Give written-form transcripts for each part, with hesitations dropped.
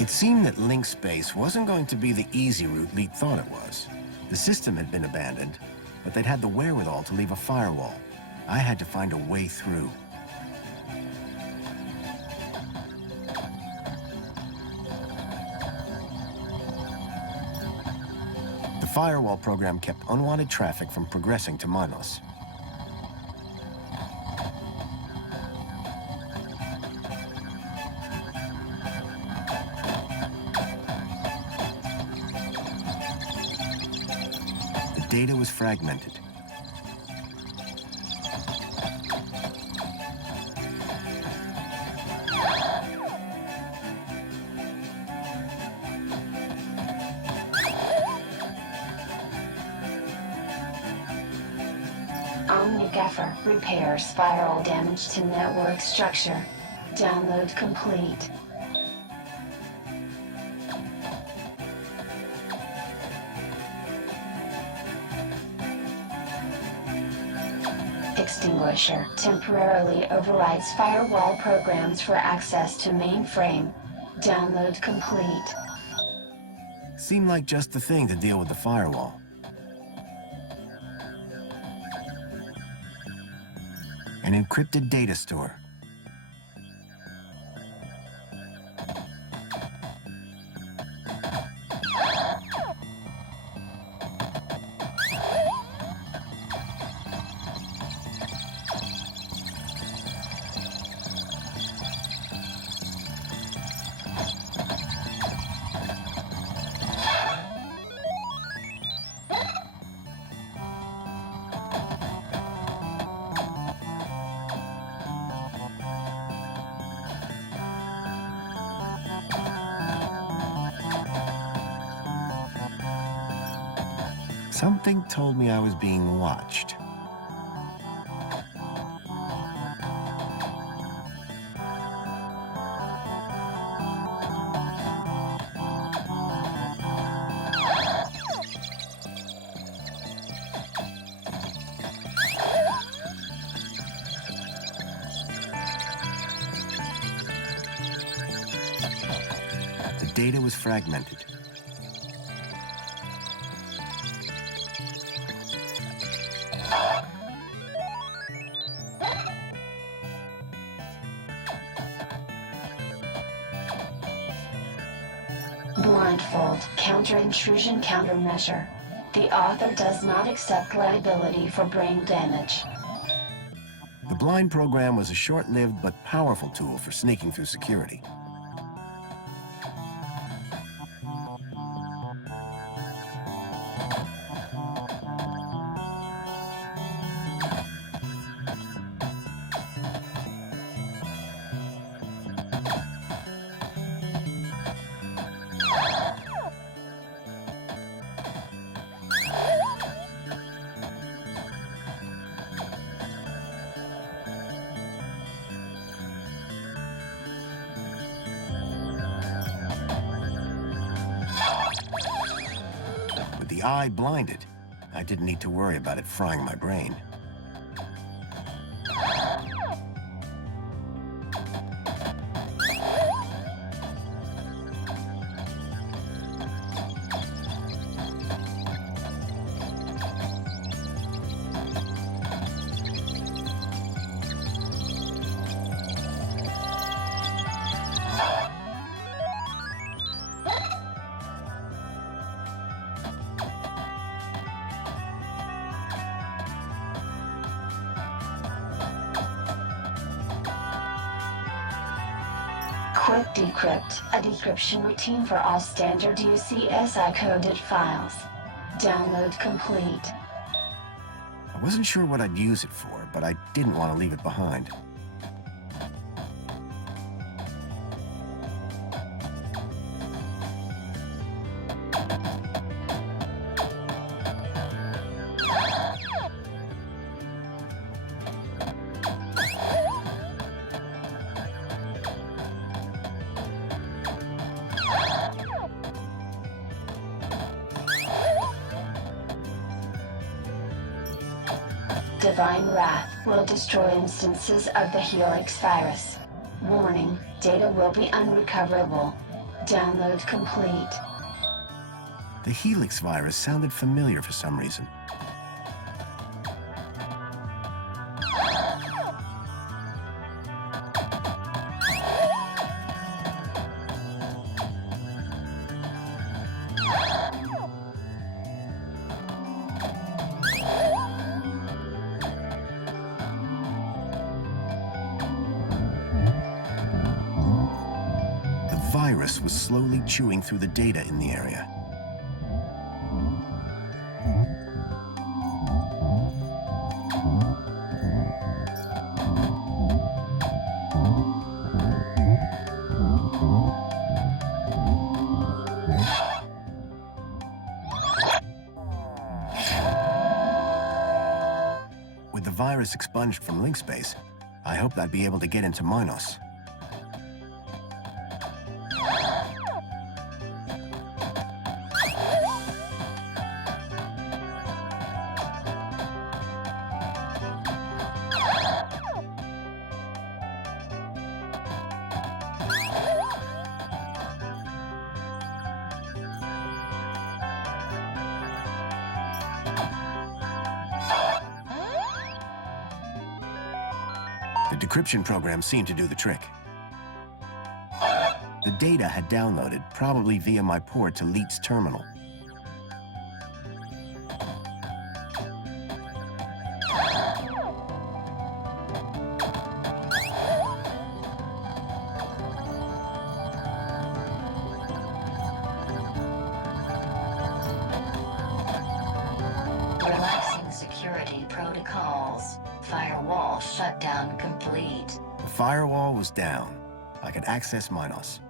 It seemed that link space wasn't going to be the easy route Leet thought it was. The system had been abandoned, but they'd had the wherewithal to leave a firewall. I had to find a way through. The firewall program kept unwanted traffic from progressing to Manos. The data was fragmented. Gaffer, repair spiral damage to network structure. Download complete. Extinguisher temporarily overrides firewall programs for access to mainframe. Download complete. Seemed like just the thing to deal with the firewall. An encrypted data store. Something told me I was being watched. The data was fragmented. Blindfold, counter-intrusion countermeasure. The author does not accept liability for brain damage. The blind program was a short-lived but powerful tool for sneaking through security. The eye blinded. I didn't need to worry about it frying my brain. Quick Decrypt, a decryption routine for all standard UCSI-coded files. Download complete. I wasn't sure what I'd use it for, but I didn't want to leave it behind. Divine Wrath will destroy instances of the Helix virus. Warning, data will be unrecoverable. Download complete. The Helix virus sounded familiar for some reason. The virus was slowly chewing through the data in the area. With the virus expunged from link space, I hoped I'd be able to get into Minos. The decryption program seemed to do the trick. The data had downloaded, probably via my port to Leet's terminal. Relaxing security protocols. Firewall shutdown complete. The firewall was down. I could access Minos.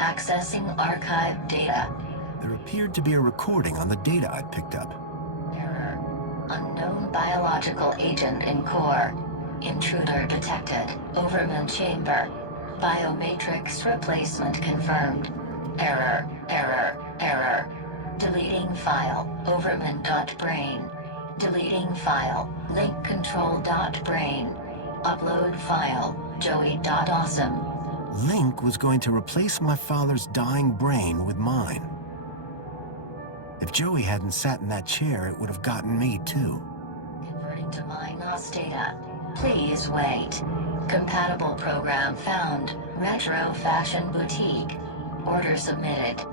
Accessing archive data. There appeared to be a recording on the data I'd picked up. Error. Unknown biological agent in core. Intruder detected. Overman chamber. Biomatrix replacement confirmed. Error. Error. Error. Deleting file. Overman.brain. Deleting file. Link control.brain. Upload file. Joey.awesome. Link was going to replace my father's dying brain with mine. If Joey hadn't sat in that chair, it would have gotten me too. Converting to Minos data. Please wait. Compatible program found. Retro Fashion Boutique. Order submitted.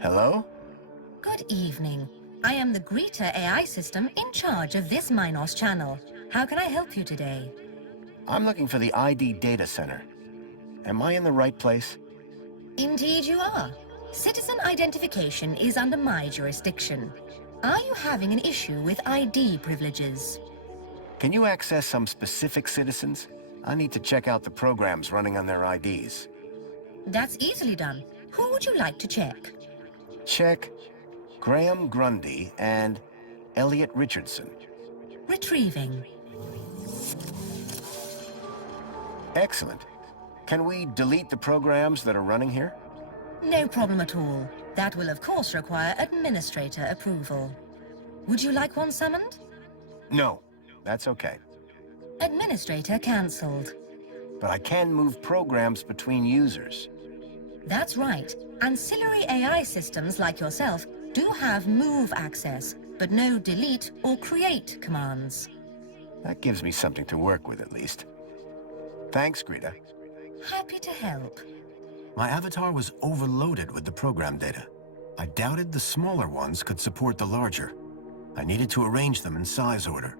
Hello? Good evening. I am the Greeter AI system in charge of this Minos channel. How can I help you today? I'm looking for the ID data center. Am I in the right place? Indeed you are. Citizen identification is under my jurisdiction. Are you having an issue with ID privileges? Can you access some specific citizens? I need to check out the programs running on their IDs. That's easily done. Who would you like to check? Check Graham Grundy and Elliot Richardson. Retrieving. Excellent. Can we delete the programs that are running here? No problem at all. That will of course require administrator approval. Would you like one summoned? No, that's okay. Administrator cancelled. But I can move programs between users. That's right. Ancillary AI systems like yourself do have move access, but no delete or create commands. That gives me something to work with, at least. Thanks, Greta. Happy to help. My avatar was overloaded with the program data. I doubted the smaller ones could support the larger. I needed to arrange them in size order.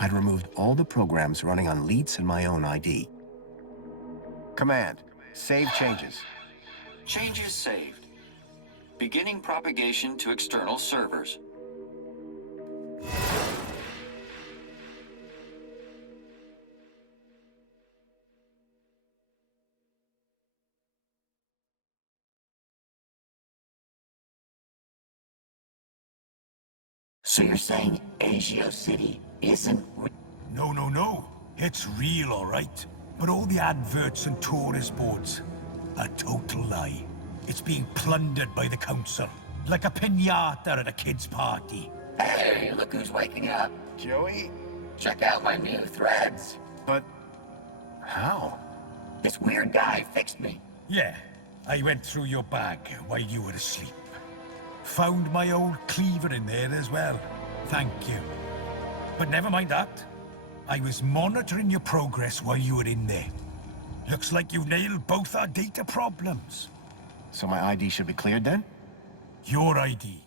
I'd removed all the programs running on Leets and my own ID. Command. Save changes. Changes saved. Beginning propagation to external servers. So you're saying Agio-City isn't... No. It's real, all right. But all the adverts and tourist boards, a total lie. It's being plundered by the council, like a piñata at a kid's party. Hey, look who's waking up. Joey? Check out my new threads. But... how? This weird guy fixed me. Yeah, I went through your bag while you were asleep. Found my old cleaver in there as well. Thank you. But never mind that. I was monitoring your progress while you were in there. Looks like you nailed both our data problems. So my ID should be cleared then? Your ID.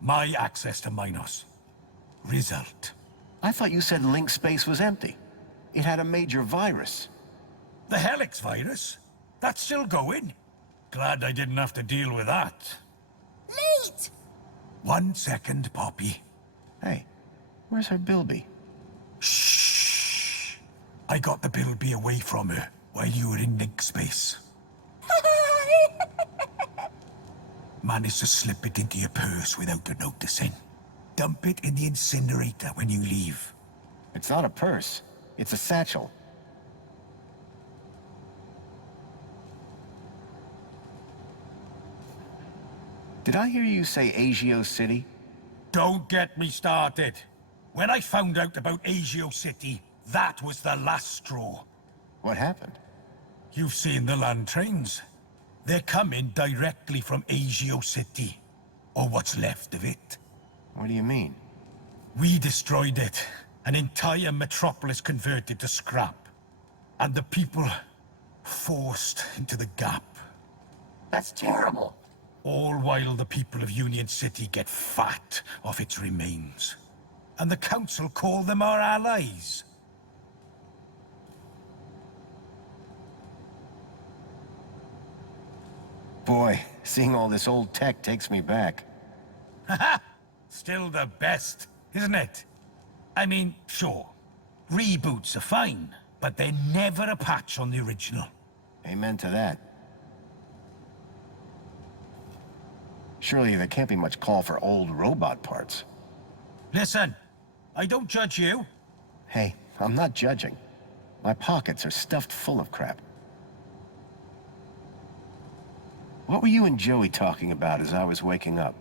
My access to Minos. Result. I thought you said link space was empty. It had a major virus. The Helix virus? That's still going? Glad I didn't have to deal with that. Late! 1 second, Poppy. Hey, where's her Bilby? Shh. I got the Bilby away from her while you were in link space. Managed to slip it into your purse without her noticing. Dump it in the incinerator when you leave. It's not a purse. It's a satchel. Did I hear you say Agio-City? Don't get me started. When I found out about Agio-City, that was the last straw. What happened? You've seen the land trains. They're coming directly from Agio-City. Or what's left of it. What do you mean? We destroyed it. An entire metropolis converted to scrap. And the people forced into the gap. That's terrible. All while the people of Union-City get fat off its remains. And the council call them our allies. Boy, seeing all this old tech takes me back. Haha! Still the best, isn't it? I mean, sure. Reboots are fine, but they're never a patch on the original. Amen to that. Surely there can't be much call for old robot parts. Listen, I don't judge you. Hey, I'm not judging. My pockets are stuffed full of crap. What were you and Joey talking about as I was waking up?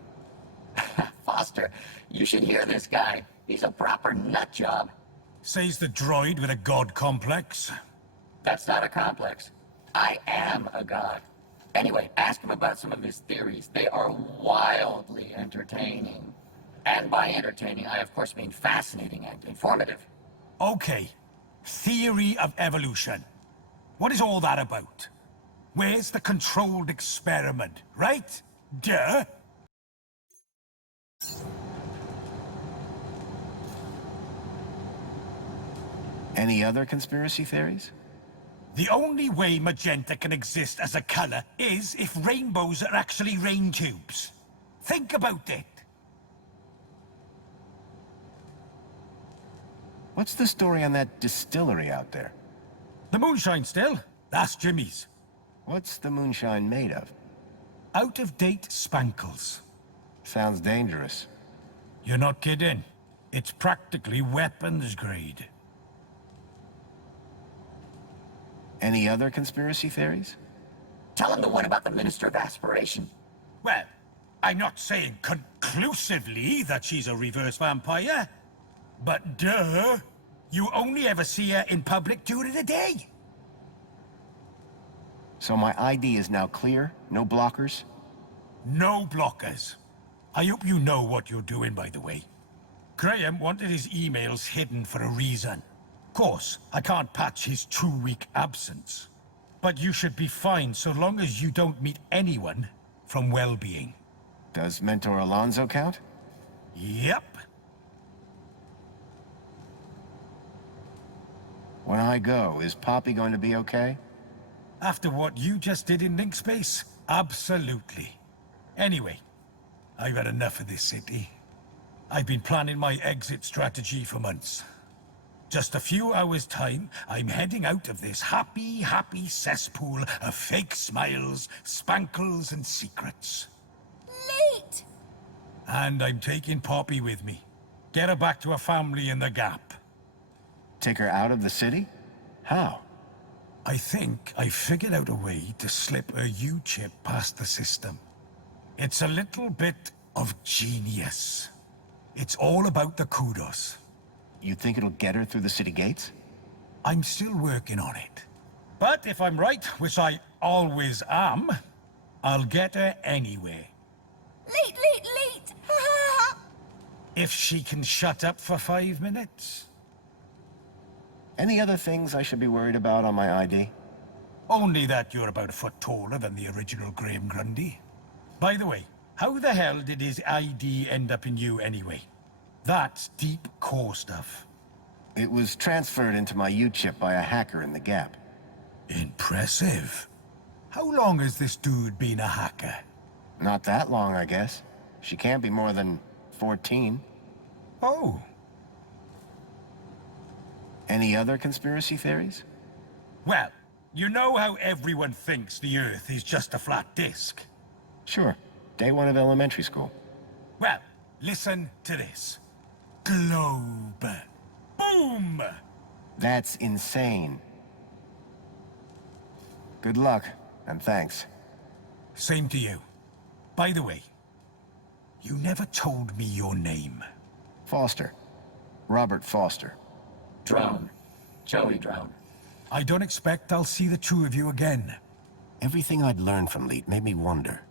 Foster, you should hear this guy. He's a proper nut job. Says the droid with a god complex. That's not a complex. I am a god. Anyway, ask him about some of his theories. They are wildly entertaining. And by entertaining, I of course mean fascinating and informative. Okay. Theory of evolution. What is all that about? Where's the controlled experiment, right? Duh! Any other conspiracy theories? The only way magenta can exist as a color is if rainbows are actually rain tubes. Think about it. What's the story on that distillery out there? The moonshine still? That's Jimmy's. What's the moonshine made of? Out-of-date spankles. Sounds dangerous. You're not kidding. It's practically weapons grade. Any other conspiracy theories? Tell him the one about the Minister of Aspiration. Well, I'm not saying conclusively that she's a reverse vampire. But duh, you only ever see her in public during the day. So my ID is now clear? No blockers? No blockers. I hope you know what you're doing, by the way. Graham wanted his emails hidden for a reason. Of course, I can't patch his 2-week absence. But you should be fine so long as you don't meet anyone from well-being. Does Mentor Alonso count? Yep. When I go, is Poppy going to be okay? After what you just did in Link Space, absolutely. Anyway, I've had enough of this city. I've been planning my exit strategy for months. Just a few hours' time, I'm heading out of this happy cesspool of fake smiles, spankles, and secrets. Late! And I'm taking Poppy with me. Get her back to her family in the Gap. Take her out of the city? How? I think I figured out a way to slip a U-chip past the system. It's a little bit of genius. It's all about the kudos. You think it'll get her through the city gates? I'm still working on it. But if I'm right, which I always am, I'll get her anyway. Late! If she can shut up for 5 minutes. Any other things I should be worried about on my ID? Only that you're about a foot taller than the original Graham Grundy. By the way, how the hell did his ID end up in you anyway? That's deep core stuff. It was transferred into my U-chip by a hacker in the Gap. Impressive. How long has this dude been a hacker? Not that long, I guess. She can't be more than 14. Oh. Any other conspiracy theories? Well, you know how everyone thinks the Earth is just a flat disk? Sure. Day one of elementary school. Well, listen to this. Globe. Boom! That's insane. Good luck, and thanks. Same to you. By the way, you never told me your name. Foster. Robert Foster. Drone. Joey Drone. I don't expect I'll see the two of you again. Everything I'd learned from Leet made me wonder.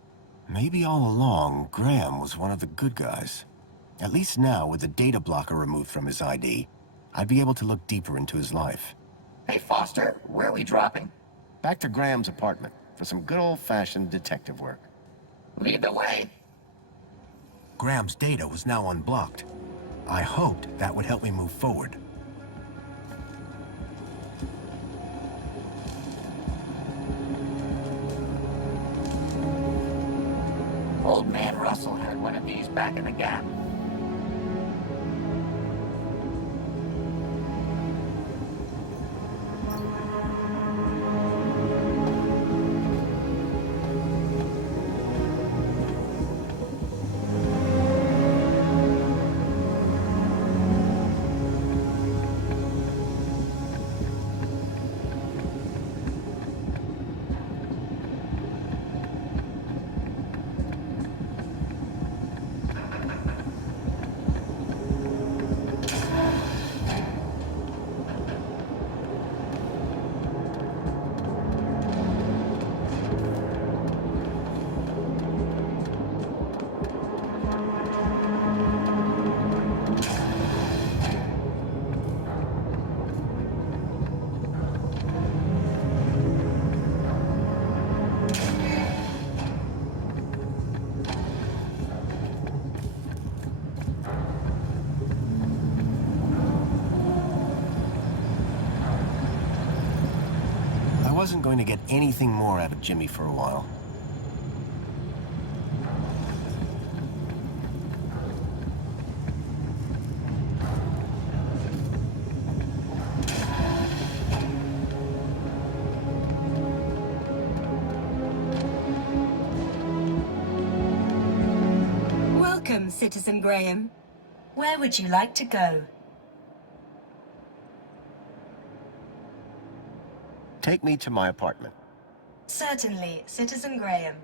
Maybe all along, Graham was one of the good guys. At least now, with the data blocker removed from his ID, I'd be able to look deeper into his life. Hey, Foster, where are we dropping? Back to Graham's apartment for some good old-fashioned detective work. Lead the way. Graham's data was now unblocked. I hoped that would help me move forward. Old man Russell had one of these back in the Gap. I wasn't going to get anything more out of Jimmy for a while. Welcome, Citizen Graham. Where would you like to go? Take me to my apartment. Certainly, Citizen Graham.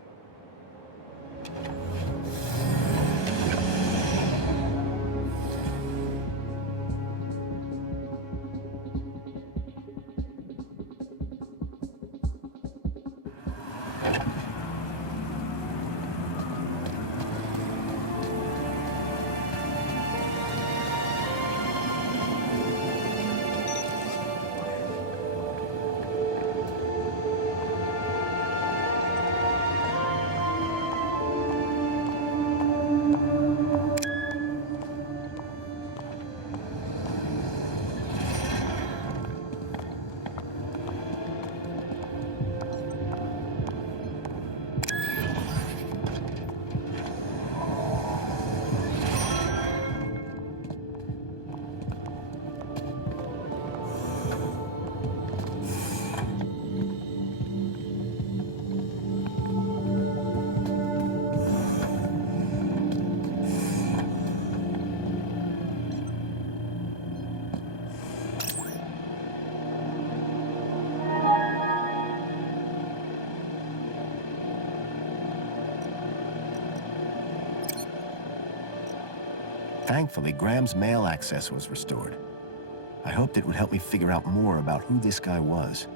Thankfully, Graham's mail access was restored. I hoped it would help me figure out more about who this guy was.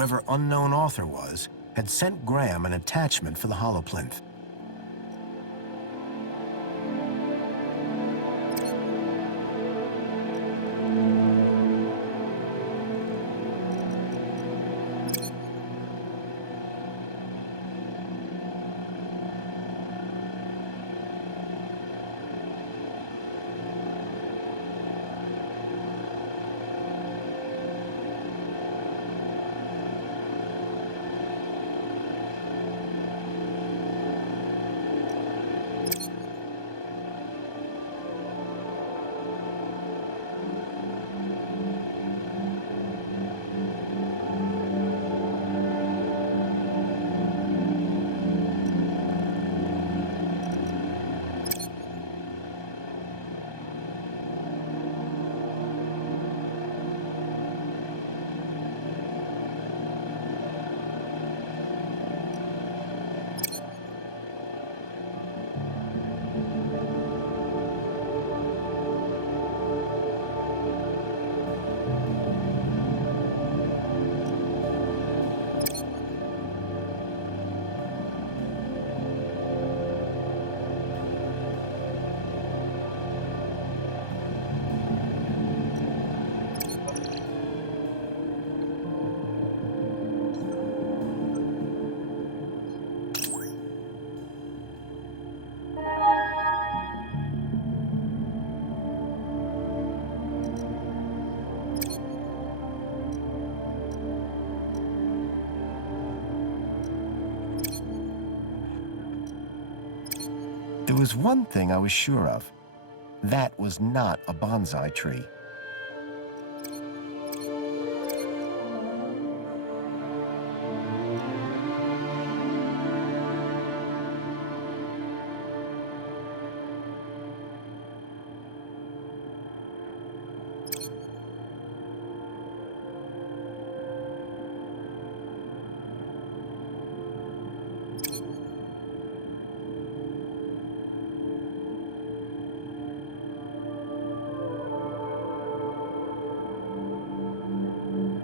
Whoever unknown author was, had sent Graham an attachment for the holoplinth. There was one thing I was sure of. That was not a bonsai tree.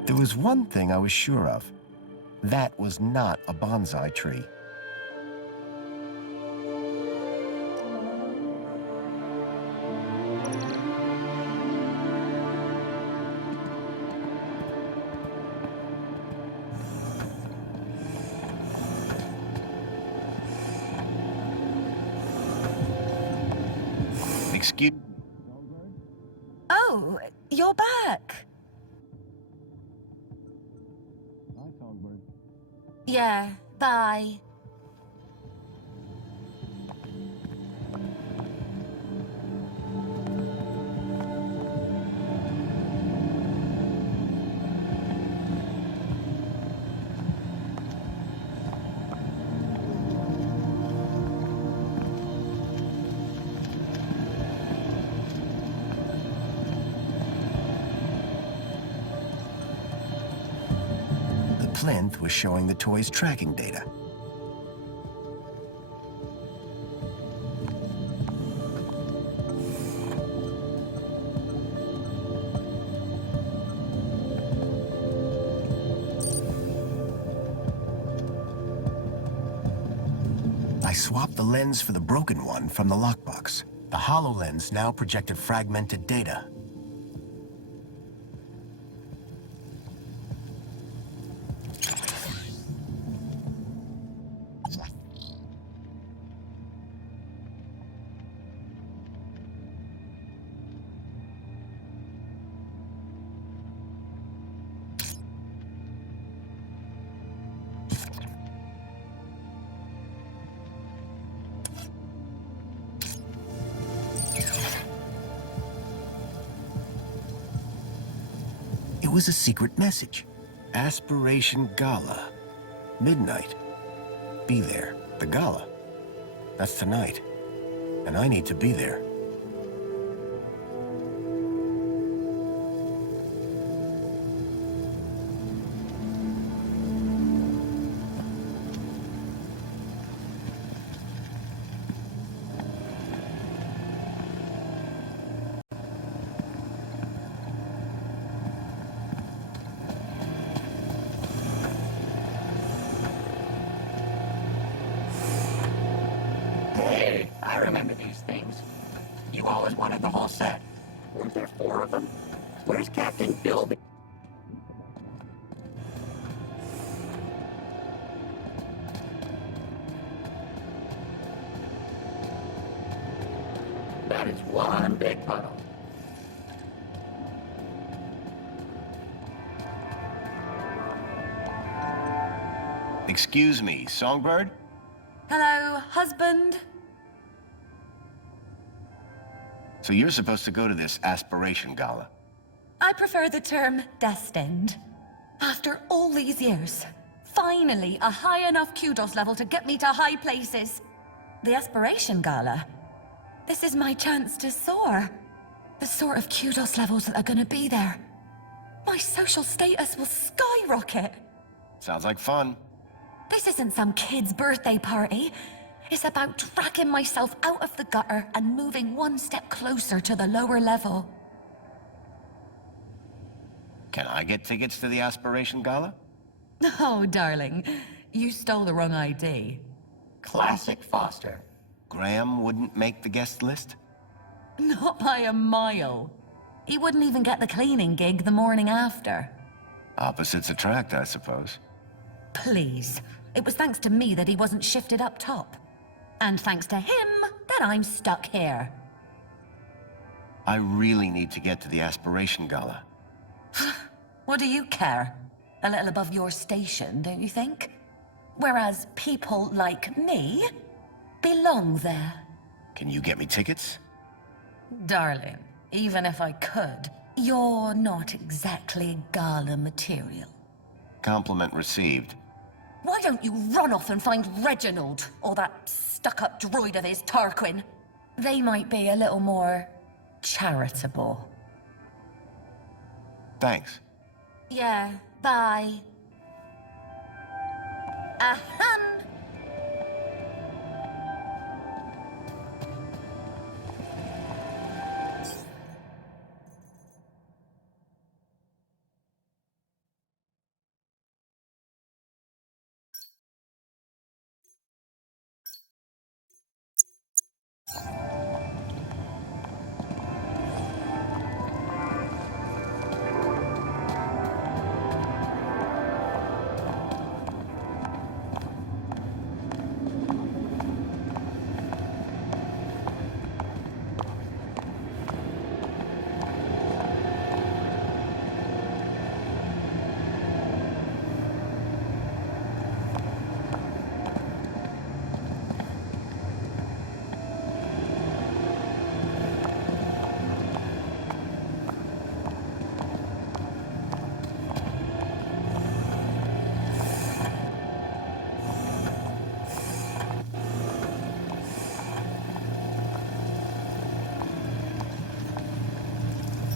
There was one thing I was sure of. That was not a bonsai tree. Excuse me. Oh, you're back. Yeah, bye. Plinth was showing the toy's tracking data. I swapped the lens for the broken one from the lockbox. The HoloLens now projected fragmented data. It was a secret message. Aspiration Gala. Midnight. Be there. The gala. That's tonight. And I need to be there. Hey, I remember these things. You always wanted the whole set. Weren't there 4 of them? Where's Captain Bilby? That is one big puddle. Excuse me, Songbird? Hello, husband. So you're supposed to go to this Aspiration Gala. I prefer the term destined. After all these years, finally a high enough kudos level to get me to high places. The Aspiration Gala. This is my chance to soar. The sort of kudos levels that are gonna be there. My social status will skyrocket. Sounds like fun. This isn't some kid's birthday party. It's about dragging myself out of the gutter and moving one step closer to the lower level. Can I get tickets to the Aspiration Gala? Oh, darling, you stole the wrong ID. Classic Foster. Graham wouldn't make the guest list? Not by a mile. He wouldn't even get the cleaning gig the morning after. Opposites attract, I suppose. Please. It was thanks to me that he wasn't shifted up top. And thanks to him that I'm stuck here. I really need to get to the Aspiration Gala. What do you care? A little above your station, don't you think? Whereas people like me belong there. Can you get me tickets? Darling, even if I could, you're not exactly gala material. Compliment received. Why don't you run off and find Reginald, or that stuck-up droid of his, Tarquin? They might be a little more charitable. Thanks. Yeah, bye. Ahem.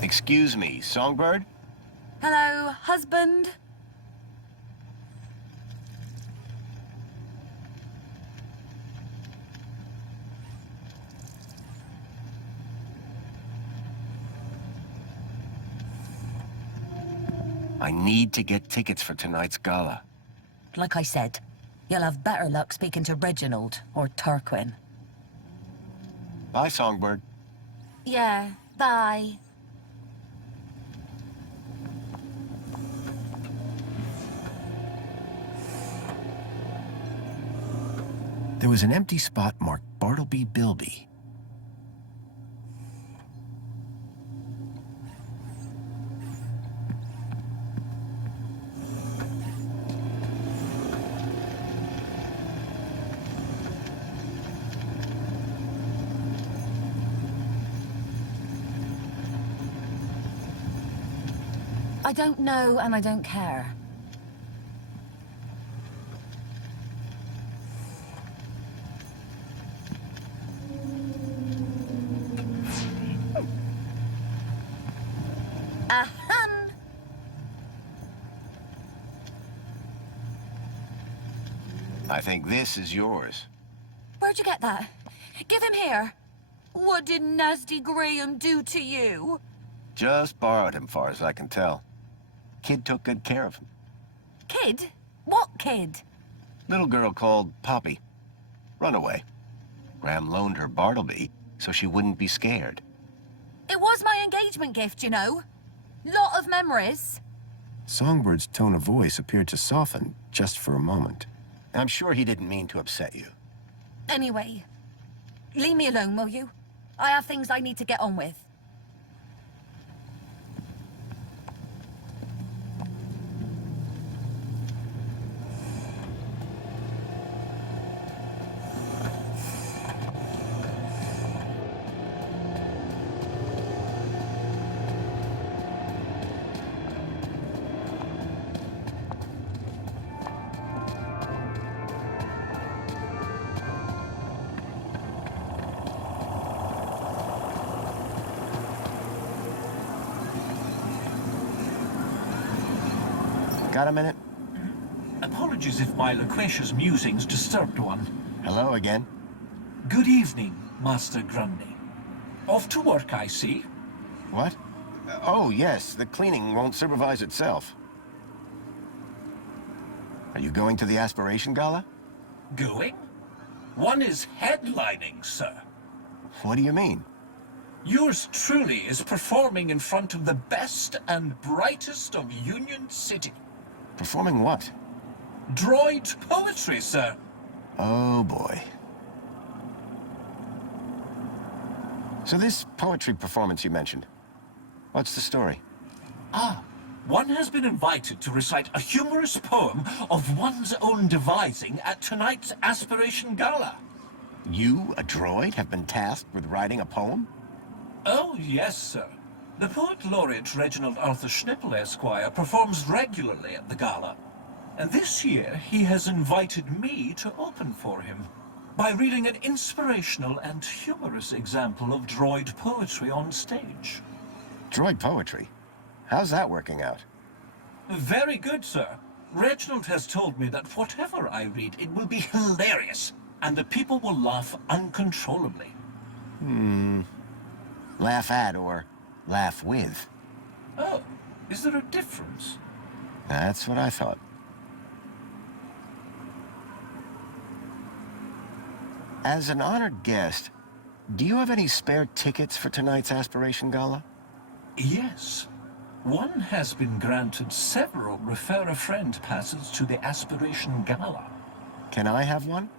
Excuse me, Songbird? Hello, husband? I need to get tickets for tonight's gala. Like I said, you'll have better luck speaking to Reginald or Tarquin. Bye, Songbird. Yeah, bye. There was an empty spot marked Bartleby Bilby. I don't know and I don't care. Ahem. I think this is yours. Where'd you get that? Give him here. What did Nasty Graham do to you? Just borrowed him, far as I can tell. Kid took good care of him. Kid? What kid? Little girl called Poppy. Runaway. Graham loaned her Bartleby so she wouldn't be scared. It was my engagement gift, you know. Lot of memories. Songbird's tone of voice appeared to soften just for a moment. I'm sure he didn't mean to upset you. Anyway, leave me alone, will you? I have things I need to get on with. Got a minute? Apologies if my loquacious musings disturbed one. Hello again. Good evening, Master Grundy. Off to work, I see. What? Oh, yes, the cleaning won't supervise itself. Are you going to the Aspiration Gala? Going? One is headlining, sir. What do you mean? Yours truly is performing in front of the best and brightest of Union-siti. Performing what? Droid poetry, sir. Oh, boy. So this poetry performance you mentioned, what's the story? One has been invited to recite a humorous poem of one's own devising at tonight's Aspiration Gala. You, a droid, have been tasked with writing a poem? Oh, yes, sir. The poet laureate Reginald Arthur Schnippel, Esquire, performs regularly at the gala. And this year, he has invited me to open for him by reading an inspirational and humorous example of droid poetry on stage. Droid poetry? How's that working out? Very good, sir. Reginald has told me that whatever I read, it will be hilarious, and the people will laugh uncontrollably. Laugh at or laugh with? Oh, is there a difference? That's what I thought. As an honored guest, do you have any spare tickets for tonight's Aspiration Gala? Yes. One has been granted several refer-a-friend passes to the Aspiration Gala. Can I have one?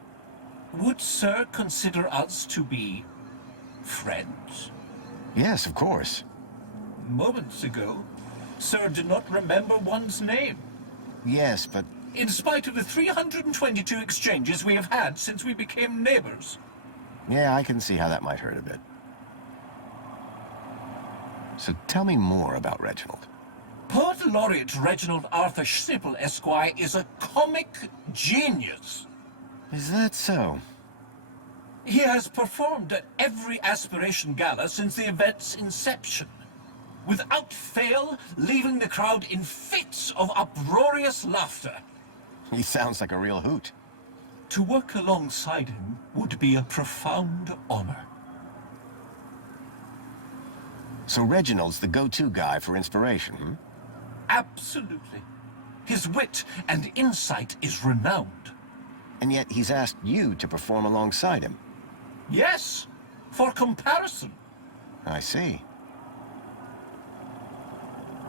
Would Sir consider us to be friends? Yes, of course. Moments ago, Sir did not remember one's name. Yes, but In spite of the 322 exchanges we have had since we became neighbors. yeah, I can see how that might hurt a bit. So tell me more about Reginald. Poet laureate Reginald Arthur Schnippel, Esquire, is a comic genius. Is that so? He has performed at every Aspiration Gala since the event's inception, without fail leaving the crowd in fits of uproarious laughter. He sounds like a real hoot. To work alongside him would be a profound honor. So Reginald's the go-to guy for inspiration, hmm? Absolutely. His wit and insight is renowned. And yet he's asked you to perform alongside him. Yes, for comparison. I see.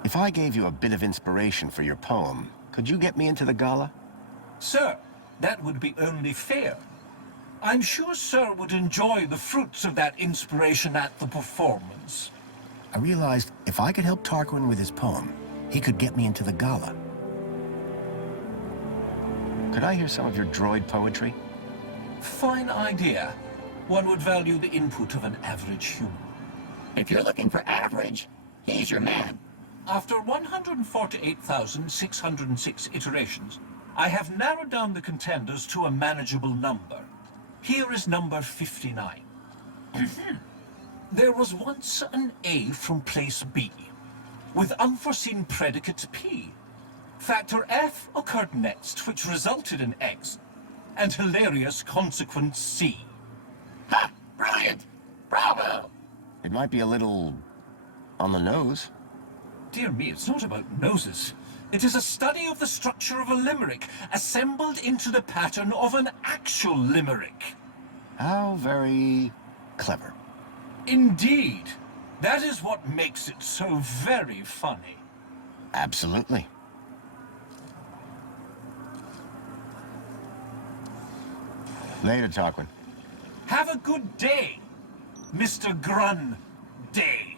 If I gave you a bit of inspiration for your poem, could you get me into the gala? Sir, that would be only fair. I'm sure Sir would enjoy the fruits of that inspiration at the performance. I realized if I could help Tarquin with his poem, he could get me into the gala. Could I hear some of your droid poetry? Fine idea. One would value the input of an average human. If you're looking for average, he's your man. After 148,606 iterations, I have narrowed down the contenders to a manageable number. Here is number 59. There was once an A from place B, with unforeseen predicate P. Factor F occurred next, which resulted in X, and hilarious consequence C. Ha! Brilliant! Bravo! It might be a little on the nose. Dear me, it's not about noses. It is a study of the structure of a limerick, assembled into the pattern of an actual limerick. How very clever. Indeed. That is what makes it so very funny. Absolutely. Later, Tarquin. Have a good day, Mr. Grun Day.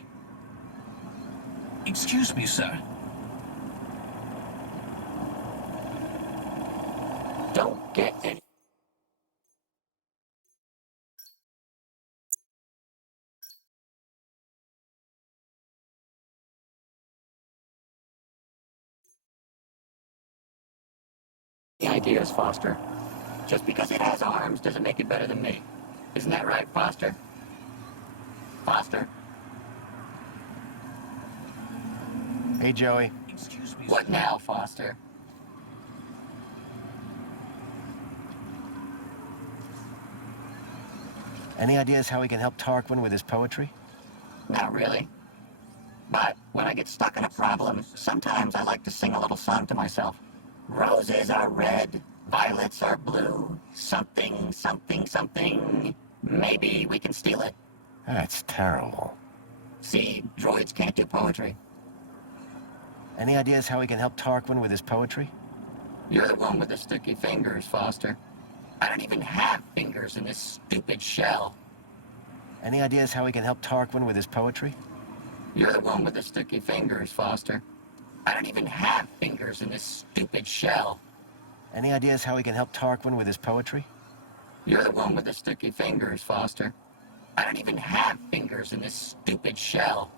Excuse me, sir. Don't get any... ideas, Foster. Just because it has arms doesn't make it better than me. Isn't that right, Foster? Foster? Hey, Joey. Excuse me, What sir. now, Foster? Any ideas how we can help Tarquin with his poetry? Not really. But when I get stuck in a problem, sometimes I like to sing a little song to myself. Roses are red, violets are blue, something, something, something. Maybe we can steal it. That's terrible. See, droids can't do poetry. Any ideas how we can help Tarquin with his poetry? You're the one with the sticky fingers, Foster. I don't even have fingers in this stupid shell. Any ideas how we can help Tarquin with his poetry? You're the one with the sticky fingers, Foster. I don't even have fingers in this stupid shell. Any ideas how we can help Tarquin with his poetry? You're the one with the sticky fingers, Foster. I don't even have fingers in this stupid shell.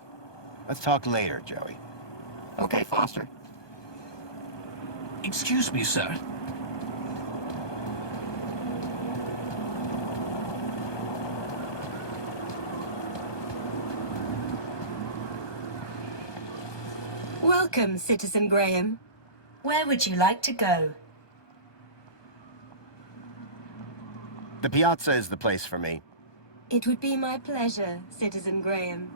Let's talk later, Joey. Okay, Foster. Excuse me, sir. Welcome, Citizen Graham. Where would you like to go? The piazza is the place for me. It would be my pleasure, Citizen Graham.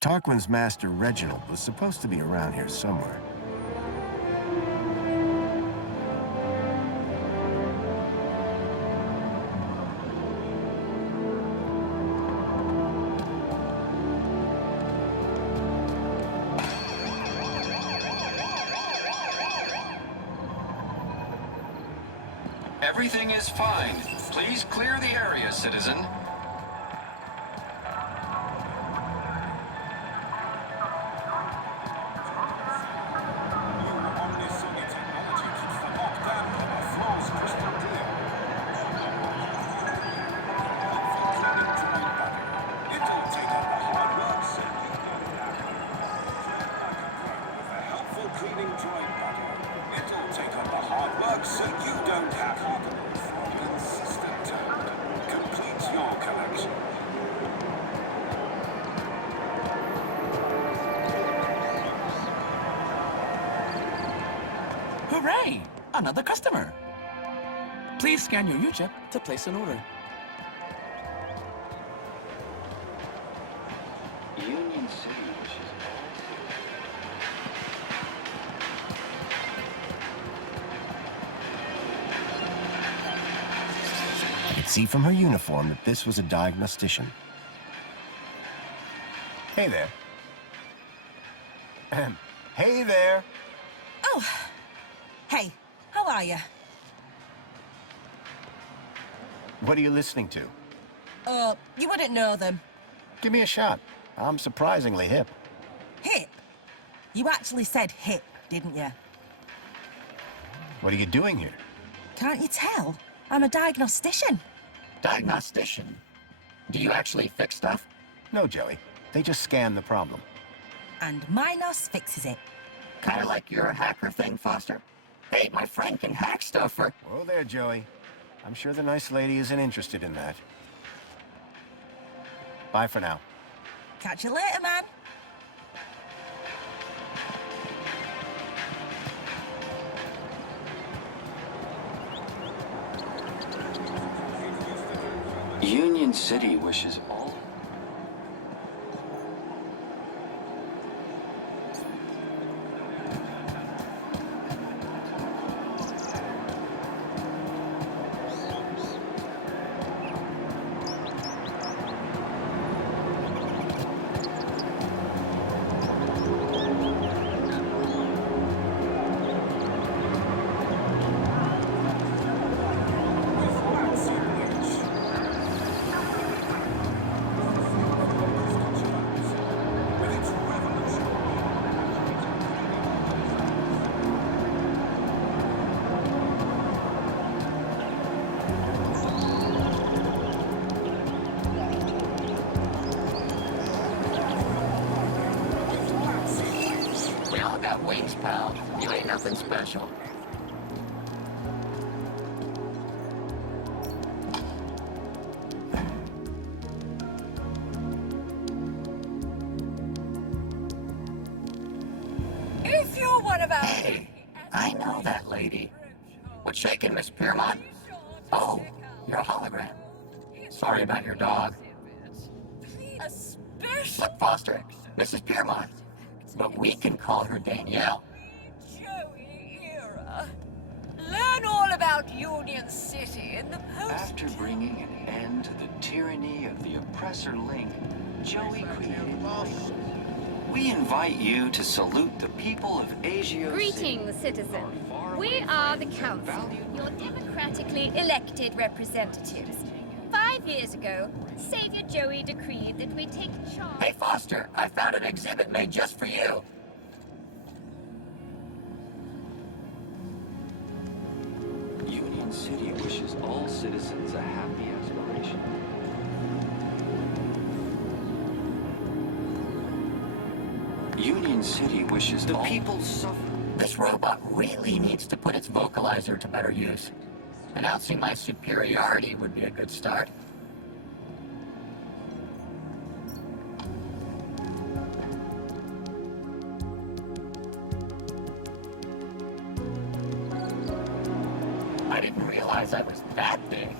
Tarquin's master, Reginald, was supposed to be around here somewhere. Everything is fine. Please clear the area, citizen. Hooray! Another customer! Please scan your U-chip to place an order. Union-siti. I could see from her uniform that this was a diagnostician. Hey there. Hey there. Oh, hey, how are you? What are you listening to? You wouldn't know them. Give me a shot. I'm surprisingly hip. Hip? You actually said hip, didn't you? What are you doing here? Can't you tell? I'm a diagnostician. Diagnostician? Do you actually fix stuff? No, Joey. They just scan the problem. And Minos fixes it. Kind of like your hacker thing, Foster. Hey, my friend can hack stuff for... Whoa there, Joey. I'm sure the nice lady isn't interested in that. Bye for now. Catch you later, man. Union-siti wishes all... We all got wings, pal. You ain't nothing special. If you're one of our... Hey, I know that lady. What's shaking, Miss Piermont? Oh, you're a hologram. Sorry about your dog. Look, Foster, Mrs. Piermont. But we can call her Danielle. Joey era. Learn all about Union-siti in the post... After bringing an end to the tyranny of the oppressor Link, Joey created Link. We invite you to salute the people of Asia. Greetings, citizen. We are the council, your democratically elected representatives. 5 years ago, Savior Joey decreed that we take charge... Hey, Foster, I found an exhibit made just for you. Union-City wishes all citizens a happy aspiration. Union-City wishes the people suffer. This robot really needs to put its vocalizer to better use. Announcing my superiority would be a good start. I didn't realize I was that big.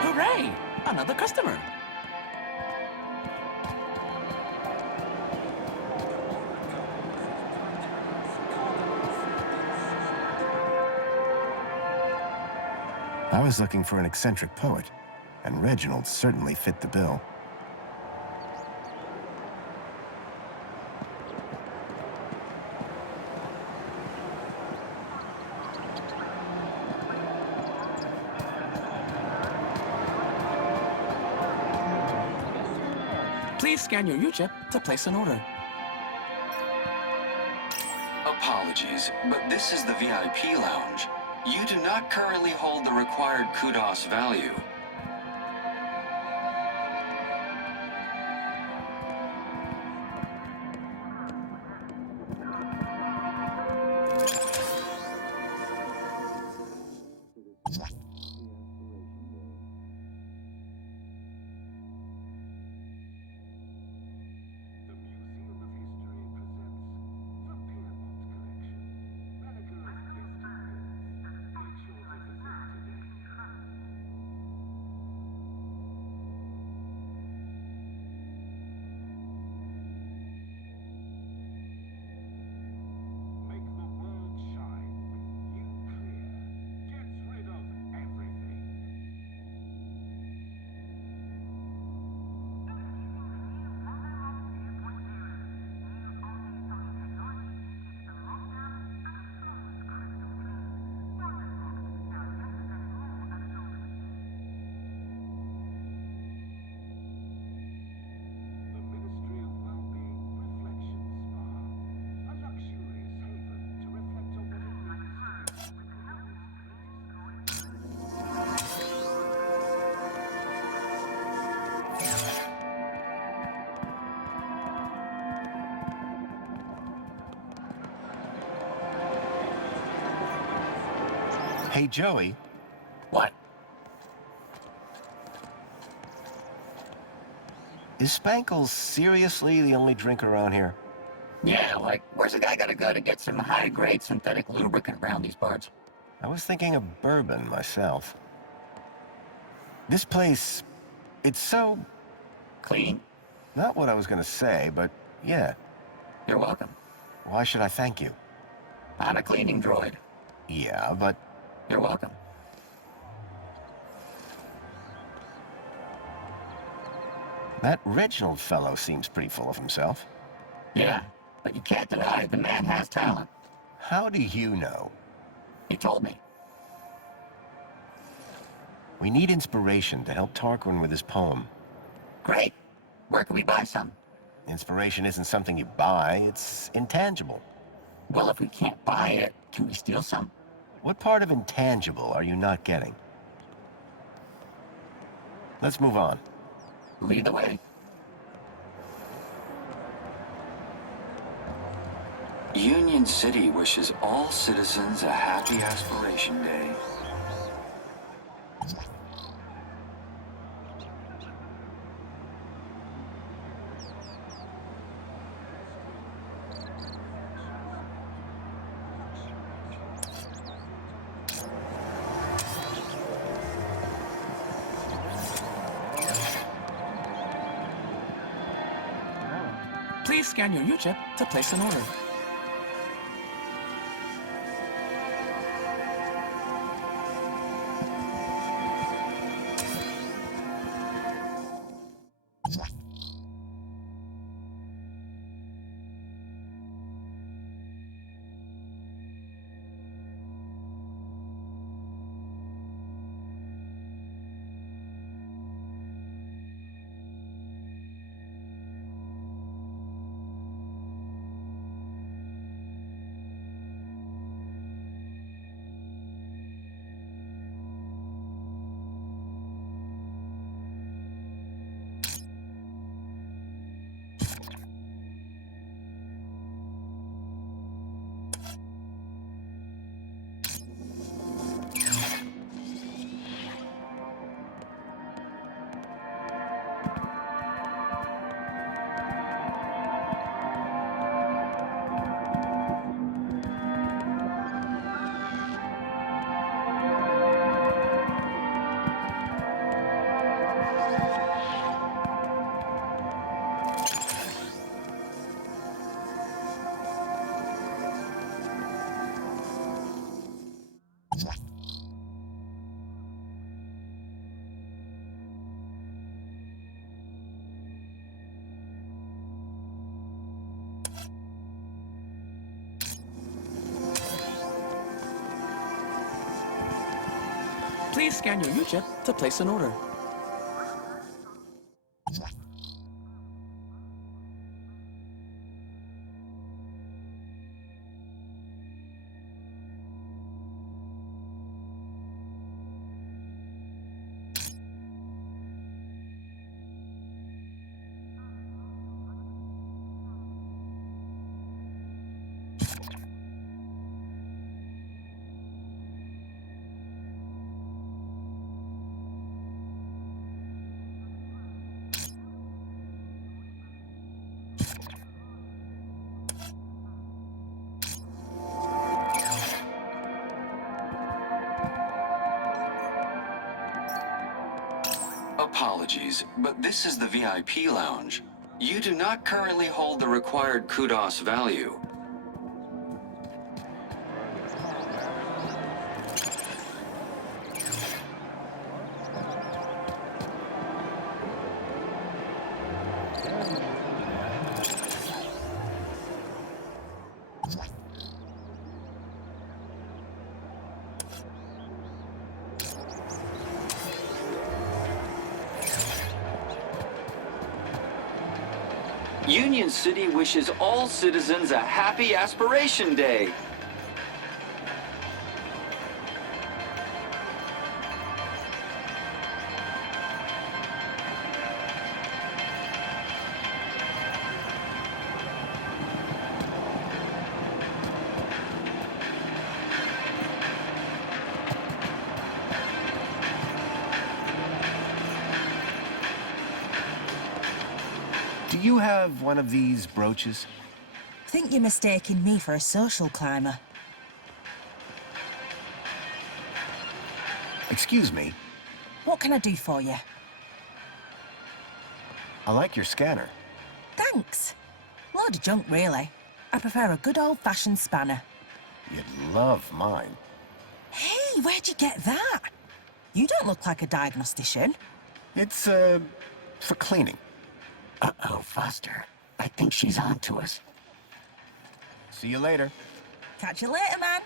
Hooray! Another customer. I was looking for an eccentric poet, and Reginald certainly fit the bill. Please scan your U-chip to place an order. Apologies, but this is the VIP lounge. You do not currently hold the required kudos value. Hey, Joey. What? Is Spankles seriously the only drink around here? Yeah, like, where's a guy gotta go to get some high-grade synthetic lubricant around these parts? I was thinking of bourbon myself. This place, it's so... Clean? Not what I was gonna say, but yeah. You're welcome. Why should I thank you? I'm a cleaning droid. Yeah, but... You're welcome. That Reginald fellow seems pretty full of himself. Yeah, but you can't deny the man has talent. How do you know? He told me. We need inspiration to help Tarquin with his poem. Great. Where can we buy some? Inspiration isn't something you buy, it's intangible. Well, if we can't buy it, can we steal some? What part of intangible are you not getting? Let's move on. Lead the way. Union-City wishes all citizens a happy Aspiration Day. Please scan your U-chip to place an order. Please scan your U-chip to place an order. Apologies, but this is the VIP lounge. You do not currently hold the required kudos value. Union-City wishes all citizens a happy Aspiration Day. Do you have one of these brooches? I think you're mistaking me for a social climber. Excuse me, What can I do for you? I like your scanner. Thanks. Load of junk, really. I prefer a good old-fashioned spanner. You'd love mine. Hey, where'd you get that? You don't look like a diagnostician. It's, for cleaning. Uh-oh, Foster. I think she's on to us. See you later. Catch you later, man.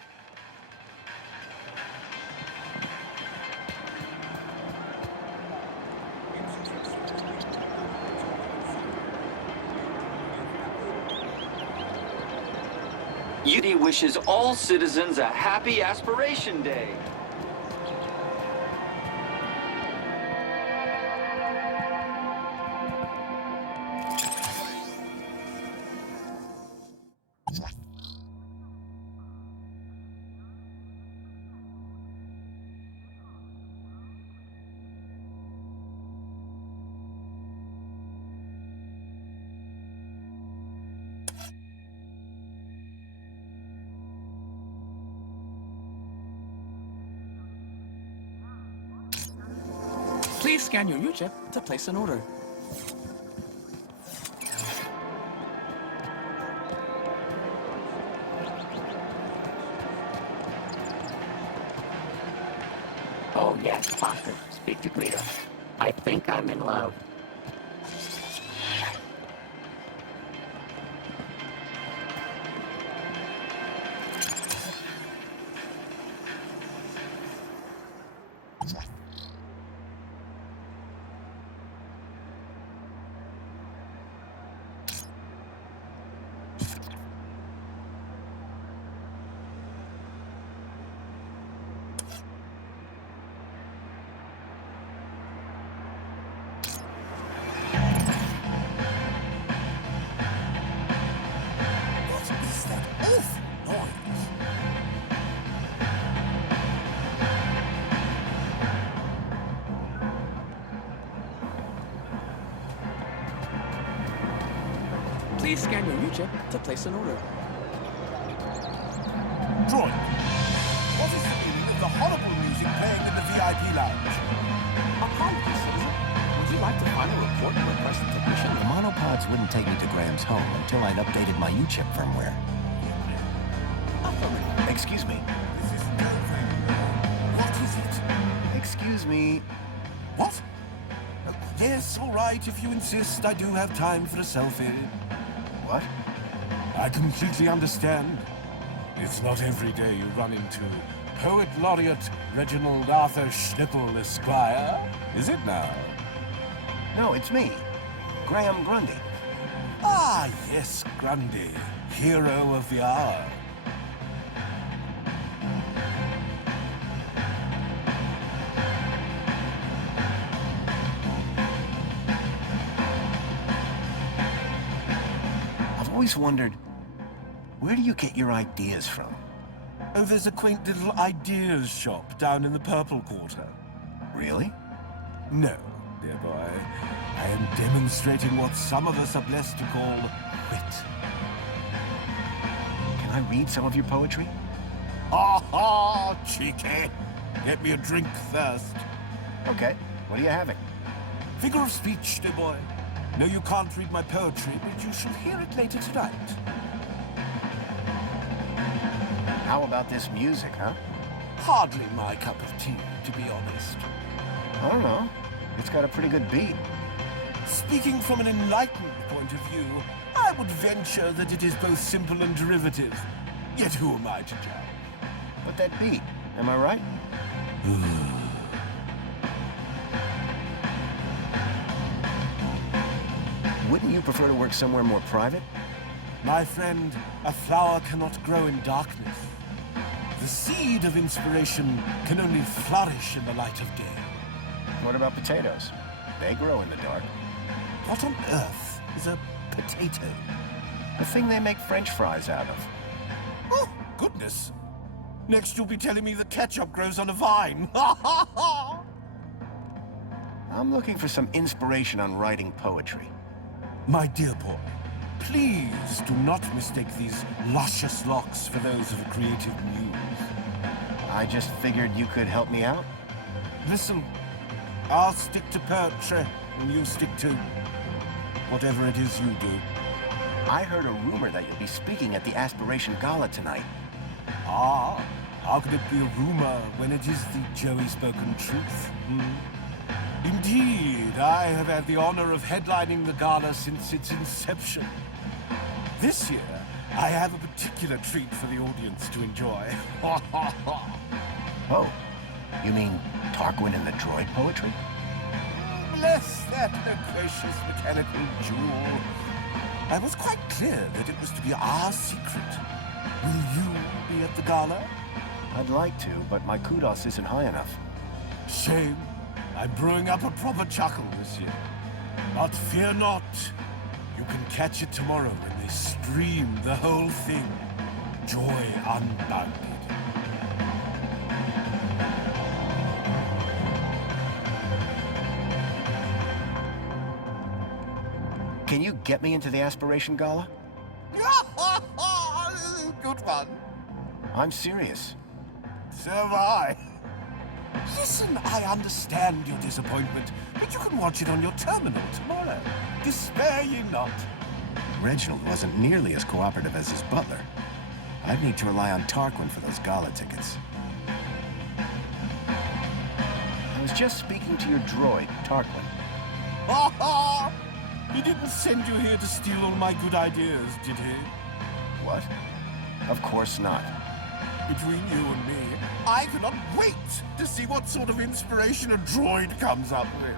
UD wishes all citizens a happy Aspiration Day. Please scan your U-chip to place an order. Oh, yes, Foster. Speak to Guido. I think I'm in love. Please scan your U-chip to place an order. Troy, what is the meaning of the horrible music playing in the VIP lounge? Apologies, citizen. Would you like to file a report and request a technician? The monopods wouldn't take me to Graham's home until I'd updated my U-chip firmware. Excuse me. This is Delvin. What is it? Excuse me. What? Yes, all right, if you insist, I do have time for a selfie. What? I completely understand. It's not every day you run into Poet Laureate Reginald Arthur Schnippel, Esquire, is it now? No, it's me. Graham Grundy. Ah, yes, Grundy, hero of the hour. I've always wondered, where do you get your ideas from? Oh, there's a quaint little ideas shop down in the Purple Quarter. Really? No, dear boy. I am demonstrating what some of us are blessed to call wit. Can I read some of your poetry? Ha ha, cheeky. Get me a drink first. Okay. What are you having? Figure of speech, dear boy. No, you can't read my poetry, but you shall hear it later tonight. How about this music, huh? Hardly my cup of tea, to be honest. I don't know. It's got a pretty good beat. Speaking from an enlightened point of view, I would venture that it is both simple and derivative. Yet who am I to judge? But that beat, am I right? Wouldn't you prefer to work somewhere more private? My friend, a flower cannot grow in darkness. The seed of inspiration can only flourish in the light of day. What about potatoes? They grow in the dark. What on earth is a potato? The thing they make French fries out of. Oh, goodness. Next you'll be telling me that ketchup grows on a vine. Ha ha ha! I'm looking for some inspiration on writing poetry. My dear boy, please do not mistake these luscious locks for those of a creative muse. I just figured you could help me out. Listen, I'll stick to poetry, and you stick to whatever it is you do. I heard a rumor that you'll be speaking at the Aspiration Gala tonight. Ah, how could it be a rumor when it is the Joey spoken truth? Indeed, I have had the honor of headlining the gala since its inception. This year, I have a particular treat for the audience to enjoy. Oh, you mean Tarquin and the droid poetry? Bless that loquacious mechanical jewel. I was quite clear that it was to be our secret. Will you be at the gala? I'd like to, but my kudos isn't high enough. Shame. I'm brewing up a proper chuckle this year. But fear not. You can catch it tomorrow when they stream the whole thing. Joy unbounded. Can you get me into the Aspiration Gala? Good one. I'm serious. So am I. Listen, I understand your disappointment, but you can watch it on your terminal tomorrow. Despair ye not. Reginald wasn't nearly as cooperative as his butler. I'd need to rely on Tarquin for those gala tickets. I was just speaking to your droid, Tarquin. Ha ha! He didn't send you here to steal all my good ideas, did he? What? Of course not. Between you and me, I cannot wait to see what sort of inspiration a droid comes up with.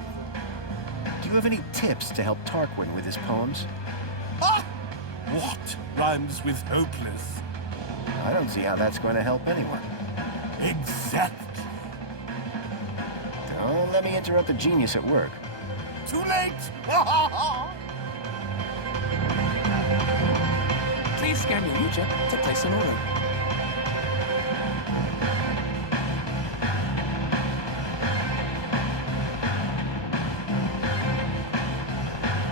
Do you have any tips to help Tarquin with his poems? Ah! What rhymes with hopeless? I don't see how that's going to help anyone. Exactly. Don't let me interrupt the genius at work. Too late! Please scan your UChip to place an order.